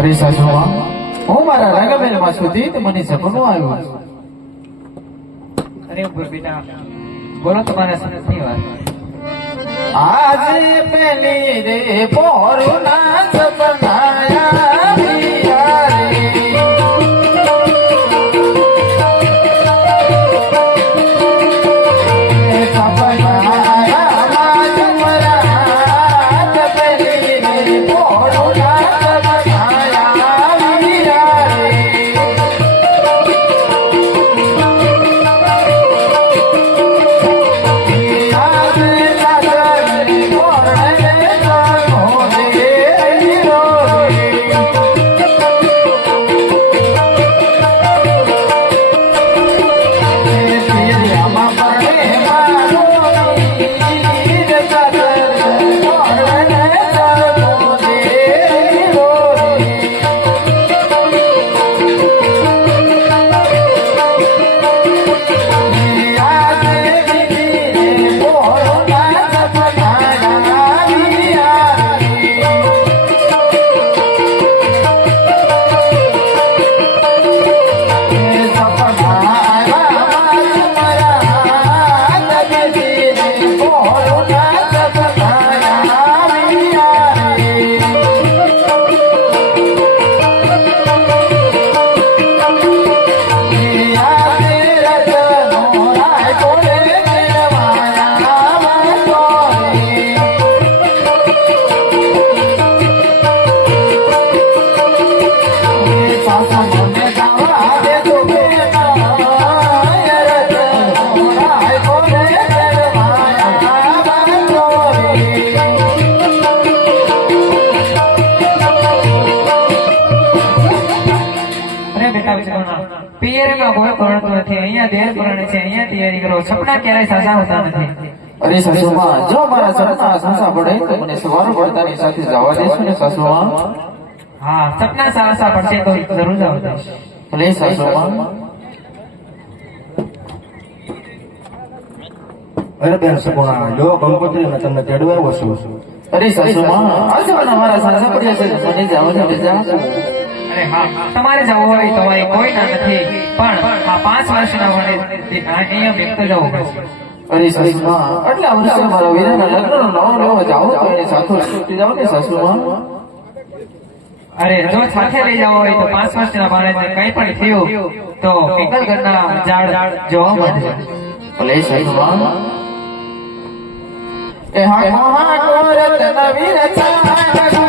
અરે સાસુમાં હું મારા રાગાબેનમાં સુધી મને સપનું આવ્યું. અરે ગુરબીના બોલો તમારા સંતની વાત. આજે પેલી રે પોરુના અરે બેટા વિચારણા પિયરમાં કોઈ પરણતું નથી. અહીંયા દેર પરણે છે. અહીંયા તૈયારી કરો. સપના ક્યારેય સાચા હોતા નથી. અરે સાસુમાં જો મારા સપના સંસા પડે તો મને સવારે પડતાની સાથે જવા દેશો ને સાસુમાં. હા સપના સાચા પડશે તો જરૂર જાવ દઈશ ભલે સાસુમાં. અરે બેન સગુણા જો કંકોત્રી મેં તમને તેડવા આવ્યો છું અરે સાસુમાં આજે મારા સાસા પડ્યા છે. મને જવા દે અરે હા તમારે જવું હોય તો કોઈ ના નથી પણ આ પાંચ વર્ષના વડે અહીંયા વ્યક્ત જવું વર્ષે મારા વીરાના લગ્નનો નવો નવો જાઓ તો એને સાથે જાઓ ને સાસુમાં અરે જો સાથે લઈ જવા હોય તો પાંચ વર્ષના બાળકને કંઈ પણ થયું તો પિંગલગઢના ઝાડ જોવા મળે ભલે એ હા હા નવી રચના